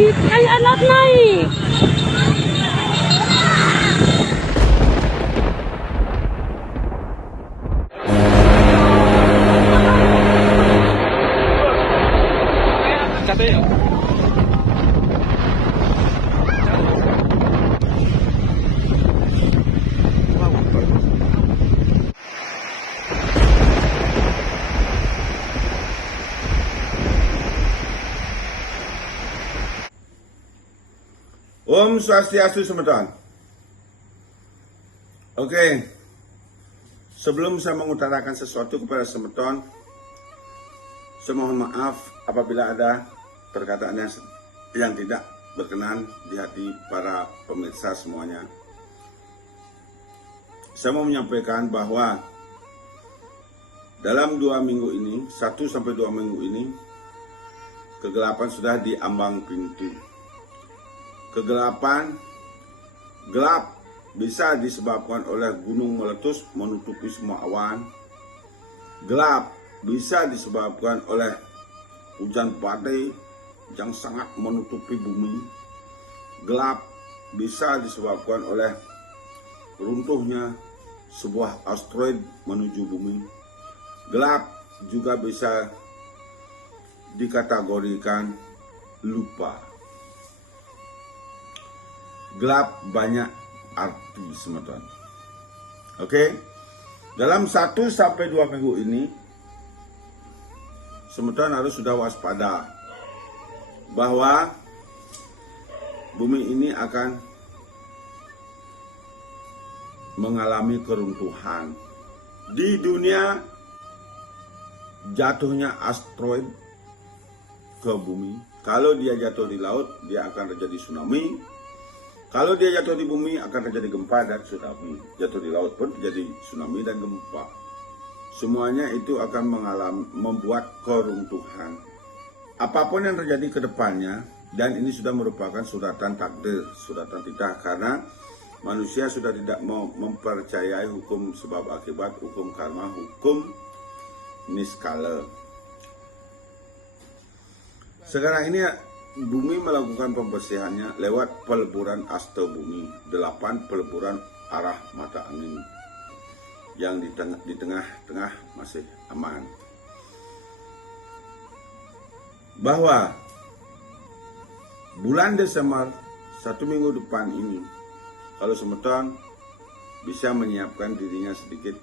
naik, alat naik. Om Swastiastu Semeton. Oke, sebelum saya mengutarakan sesuatu kepada Semeton, saya mohon maaf apabila ada perkataan yang tidak berkenan di hati para pemirsa semuanya. Saya mau menyampaikan bahwa dalam 2 minggu ini, 1 sampai 2 minggu ini, kegelapan sudah di ambang pintu. Kegelapan gelap bisa disebabkan oleh gunung meletus menutupi semua awan. Gelap bisa disebabkan oleh hujan badai yang sangat menutupi bumi. Gelap bisa disebabkan oleh runtuhnya sebuah asteroid menuju bumi. Gelap juga bisa dikategorikan lupa. Gelap banyak arti, Semeton. Oke, dalam 1 sampai 2 minggu ini, Semeton harus sudah waspada bahwa bumi ini akan mengalami keruntuhan. Di dunia, jatuhnya asteroid ke bumi. Kalau dia jatuh di laut, dia akan terjadi tsunami. Kalau dia jatuh di bumi akan terjadi gempa dan tsunami. Jatuh di laut pun terjadi tsunami dan gempa. Semuanya itu akan membuat keruntuhan. Apapun yang terjadi ke depannya, dan ini sudah merupakan suratan takdir, suratan titah, karena manusia sudah tidak mau mempercayai hukum sebab akibat, hukum karma, hukum niskala. Sekarang ini bumi melakukan pembersihannya lewat peleburan aste bumi, 8 peleburan arah mata angin yang di tengah-tengah masih aman. Bahwa bulan Desember 1 minggu depan ini, kalau Semeton bisa menyiapkan dirinya sedikit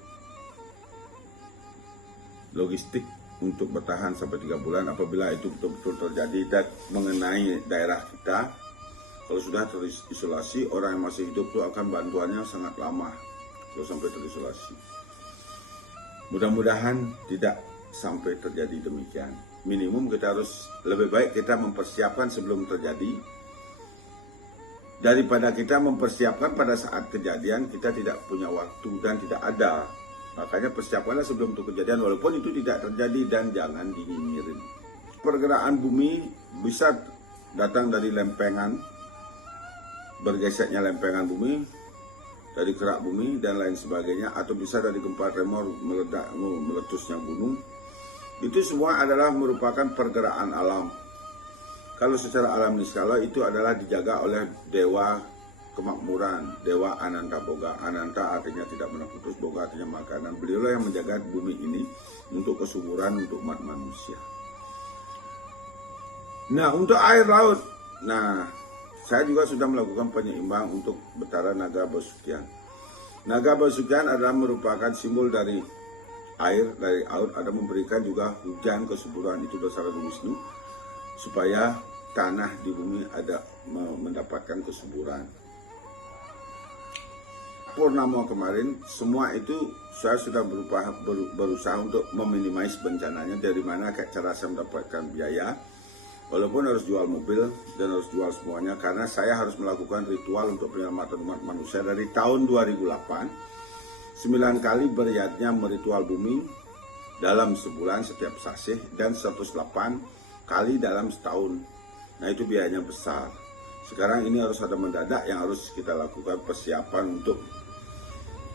logistik untuk bertahan sampai 3 bulan apabila itu betul-betul terjadi dan mengenai daerah kita. Kalau sudah terisolasi, orang yang masih hidup itu akan bantuannya sangat lama kalau sampai terisolasi. Mudah-mudahan tidak sampai terjadi demikian. Minimum kita harus lebih baik kita mempersiapkan sebelum terjadi daripada kita mempersiapkan pada saat kejadian kita tidak punya waktu dan tidak ada. Makanya persiapkanlah sebelum itu kejadian, walaupun itu tidak terjadi, dan jangan dinyinyirin. Pergerakan bumi bisa datang dari lempengan, bergeseknya lempengan bumi, dari kerak bumi dan lain sebagainya, atau bisa dari gempa tremor meletusnya gunung. Itu semua adalah merupakan pergerakan alam. Kalau secara alam niskala itu adalah dijaga oleh dewa kemakmuran, Dewa Ananta Boga. Ananta artinya tidak pernah putus, Boga artinya makanan. Beliaulah yang menjaga bumi ini untuk kesuburan, untuk umat manusia. Nah, untuk air laut, saya juga sudah melakukan penyeimbang untuk Betara Naga Basukian. Naga Basukian adalah merupakan simbol dari air, dari laut, ada memberikan juga hujan kesuburan, itu dosa Wisnu, supaya tanah di bumi ada mendapatkan kesuburan. Purnama kemarin, semua itu saya sudah berusaha untuk meminimais bencananya. Dari mana cara saya mendapatkan biaya, walaupun harus jual mobil dan harus jual semuanya, karena saya harus melakukan ritual untuk penyelamatan umat manusia dari tahun 2008. 9 kali beriatnya meritual bumi dalam sebulan setiap sasih, dan 108 kali dalam setahun. Nah, itu biayanya besar. Sekarang ini harus ada mendadak yang harus kita lakukan persiapan untuk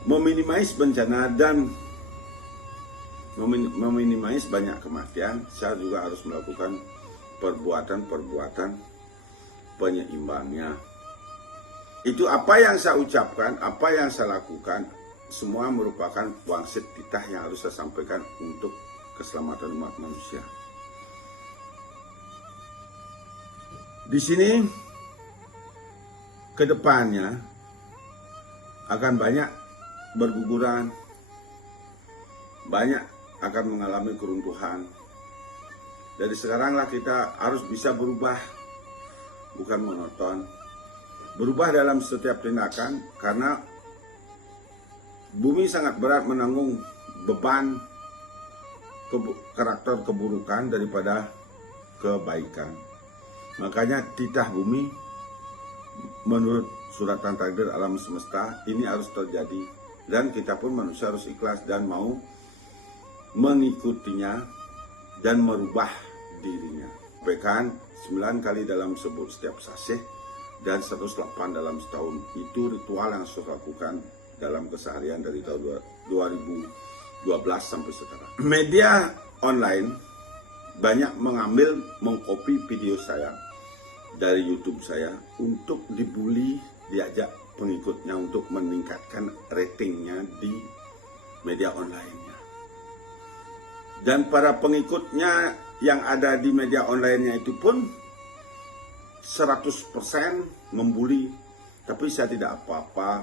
meminimais bencana dan meminimais banyak kematian. Saya juga harus melakukan perbuatan-perbuatan penyeimbangnya. Itu apa yang saya ucapkan, apa yang saya lakukan, semua merupakan wangsit titah yang harus saya sampaikan untuk keselamatan umat manusia. Di sini ke depannya akan banyak berguguran, banyak akan mengalami keruntuhan. Dari sekaranglah kita harus bisa berubah, bukan monoton. Berubah dalam setiap tindakan, karena bumi sangat berat menanggung beban karakter keburukan daripada kebaikan. Makanya titah bumi menurut suratan takdir alam semesta ini harus terjadi, dan kita pun manusia harus ikhlas dan mau mengikutinya dan merubah dirinya. Bahkan 9 kali dalam setiap sasih dan 108 dalam setahun. Itu ritual yang saya lakukan dalam keseharian dari tahun 2012 sampai sekarang. Media online banyak mengcopy video saya dari YouTube saya untuk dibully, diajak pengikutnya untuk meningkatkan ratingnya di media online-nya. Dan para pengikutnya yang ada di media online-nya itu pun 100% membuli, tapi saya tidak apa-apa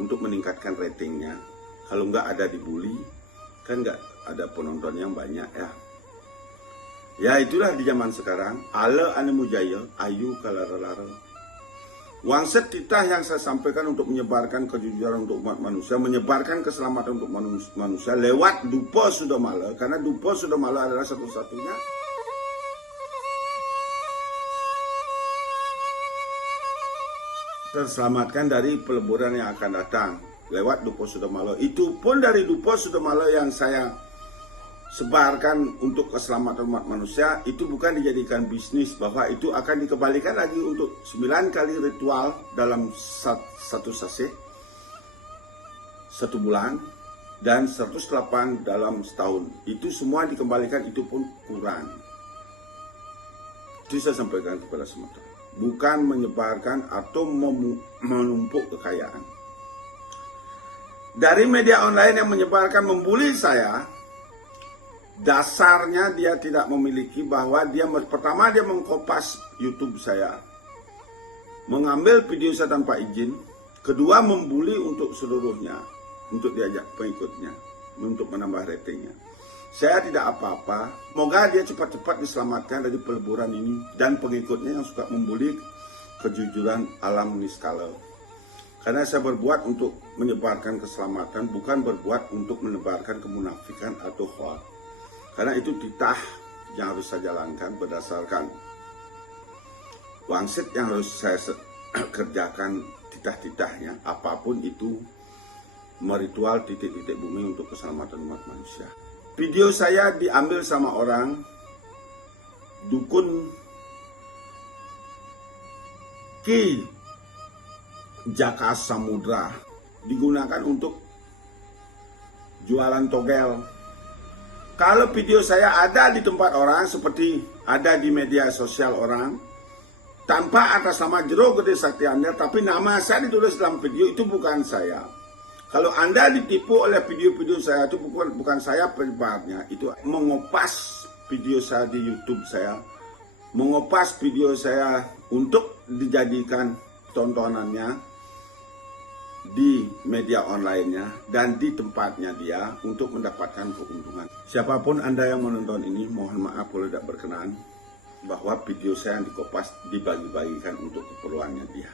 untuk meningkatkan ratingnya. Kalau nggak ada dibully, kan nggak ada penonton yang banyak ya. Ya itulah di zaman sekarang, ala ane mujaya, ayu kalara-lara. Wangsit titah yang saya sampaikan untuk menyebarkan kejujuran untuk umat manusia, menyebarkan keselamatan untuk manusia lewat Dupo Sudomala, karena Dupo Sudomala adalah satu-satunya terselamatkan dari peleburan yang akan datang lewat Dupo Sudomala. Itu pun dari Dupo Sudomala yang saya sebarkan untuk keselamatan umat manusia, itu bukan dijadikan bisnis, bahwa itu akan dikembalikan lagi untuk 9 kali ritual dalam satu sasih 1 bulan dan 108 dalam setahun. Itu semua dikembalikan, itu pun kurang. Itu saya sampaikan kepada semua, bukan menyebarkan atau menumpuk kekayaan. Dari media online yang menyebarkan membuli saya, dasarnya dia tidak memiliki, bahwa dia pertama dia mengkopas YouTube saya, mengambil video saya tanpa izin, kedua membuli untuk seluruhnya, untuk diajak pengikutnya, untuk menambah ratingnya. Saya tidak apa-apa, semoga dia cepat-cepat diselamatkan dari peleburan ini dan pengikutnya yang suka membuli kejujuran alam niskala. Karena saya berbuat untuk menyebarkan keselamatan, bukan berbuat untuk menebarkan kemunafikan atau hoax. Karena itu titah yang harus saya jalankan berdasarkan wangsit yang harus saya kerjakan, titah-titahnya, apapun itu, meritual titik-titik bumi untuk keselamatan umat manusia. Video saya diambil sama orang dukun Ki Jaka Samudra, digunakan untuk jualan togel. Kalau video saya ada di tempat orang, seperti ada di media sosial orang, tanpa atas nama Jero Gede Sakti Anda, tapi nama saya ditulis dalam video, itu bukan saya. Kalau Anda ditipu oleh video-video saya, itu bukan saya penyebarnya, itu mengopas video saya di YouTube saya, mengopas video saya untuk dijadikan tontonannya di media online-nya dan di tempatnya dia untuk mendapatkan keuntungan. Siapapun Anda yang menonton ini, mohon maaf kalau tidak berkenan bahwa video saya yang dikopas dibagi-bagikan untuk keperluannya dia.